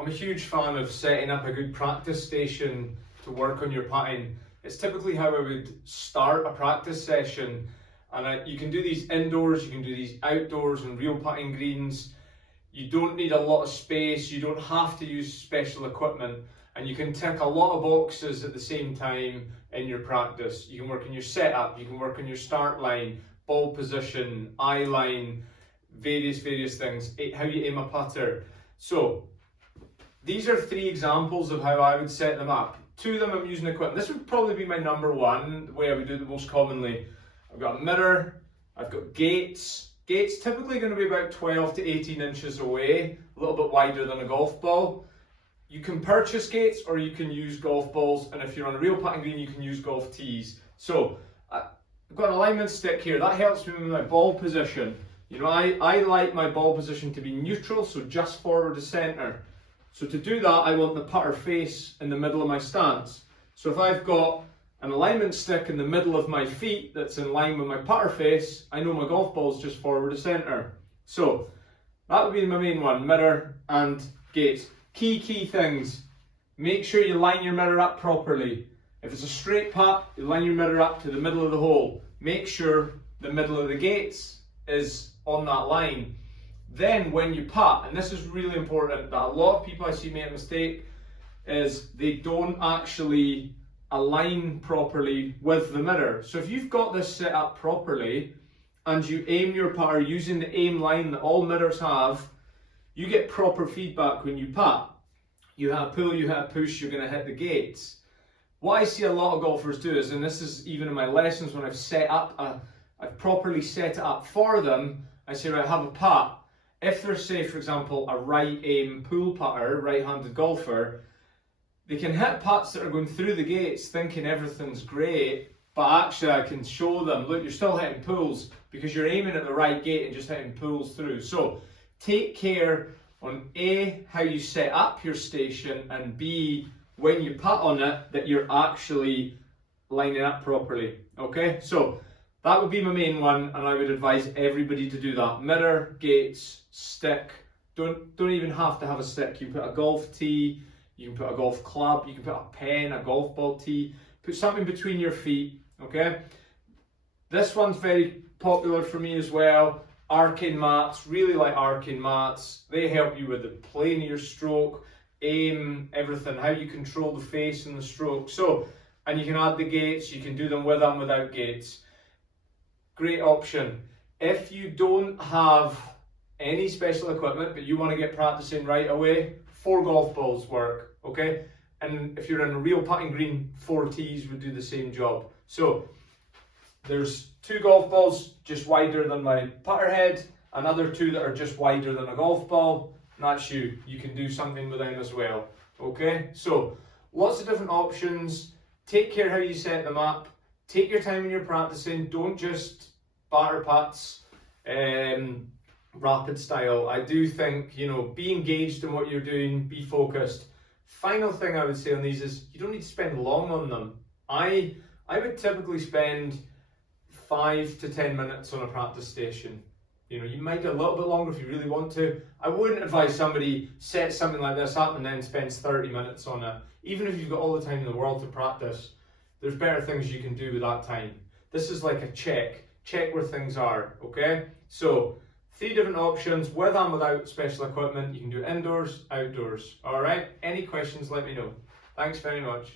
I'm a huge fan of setting up a good practice station to work on your putting. It's typically how I would start a practice session, and you can do these indoors, you can do these outdoors on real putting greens. You don't need a lot of space, you don't have to use special equipment, and you can tick a lot of boxes at the same time in your practice. You can work on your setup, you can work on your start line, ball position, eye line, various things, how you aim a putter. So these are 3 examples of how I would set them up. 2 of them I'm using equipment. This would probably be my number 1, the way I would do it most commonly. I've got a mirror, I've got gates. Gates typically going to be about 12 to 18 inches away, a little bit wider than a golf ball. You can purchase gates or you can use golf balls, and if you're on a real putting green you can use golf tees. So I've got an alignment stick here, that helps me with my ball position. You know, I like my ball position to be neutral, so just forward to centre. So to do that I want the putter face in the middle of my stance. So if I've got an alignment stick in the middle of my feet that's in line with my putter face, I know my golf ball's just forward to centre. So that would be my main one, mirror and gates. Key things, make sure you line your mirror up properly. If it's a straight putt, you line your mirror up to the middle of the hole. Make sure the middle of the gates is on that line. Then when you putt, and this is really important, that a lot of people I see make a mistake, is they don't actually align properly with the mirror. So if you've got this set up properly and you aim your putter using the aim line that all mirrors have, you get proper feedback when you putt. You hit a pull, you hit a push, you're going to hit the gates. What I see a lot of golfers do is, and this is even in my lessons when I've properly set it up for them, I say, right, have a putt. If they're, say, for example, a right aim pull putter, right-handed golfer, they can hit putts that are going through the gates thinking everything's great, but actually I can show them, look, you're still hitting pulls because you're aiming at the right gate and just hitting pulls through. So take care on A, how you set up your station, and B, when you putt on it, that you're actually lining up properly. Okay, so that would be my main one, and I would advise everybody to do that. Mirror, gates, stick. Don't even have to have a stick. You can put a golf tee, you can put a golf club, you can put a pen, a golf ball tee. Put something between your feet, okay? This one's very popular for me as well. Arcing mats, really like arcing mats. They help you with the plane of your stroke, aim, everything, how you control the face and the stroke. So, and you can add the gates, you can do them with and without gates. Great option. If you don't have any special equipment but you want to get practicing right away, 4 golf balls work, okay? And if you're in a real putting green, 4 tees would do the same job. So there's 2 golf balls just wider than my putter head, another 2 that are just wider than a golf ball, and that's you. You can do something with them as well, okay? So lots of different options. Take care how you set them up. Take your time when you're practicing. Don't just batter putts, rapid style. I do think, you know, be engaged in what you're doing, be focused. Final thing I would say on these is you don't need to spend long on them. I would typically spend 5 to 10 minutes on a practice station. You know, you might do a little bit longer if you really want to. I wouldn't advise somebody set something like this up and then spends 30 minutes on it. Even if you've got all the time in the world to practice, there's better things you can do with that time. This is like a check where things are, okay? So 3 different options, with and without special equipment. You can do indoors, outdoors, all right? Any questions, let me know. Thanks very much.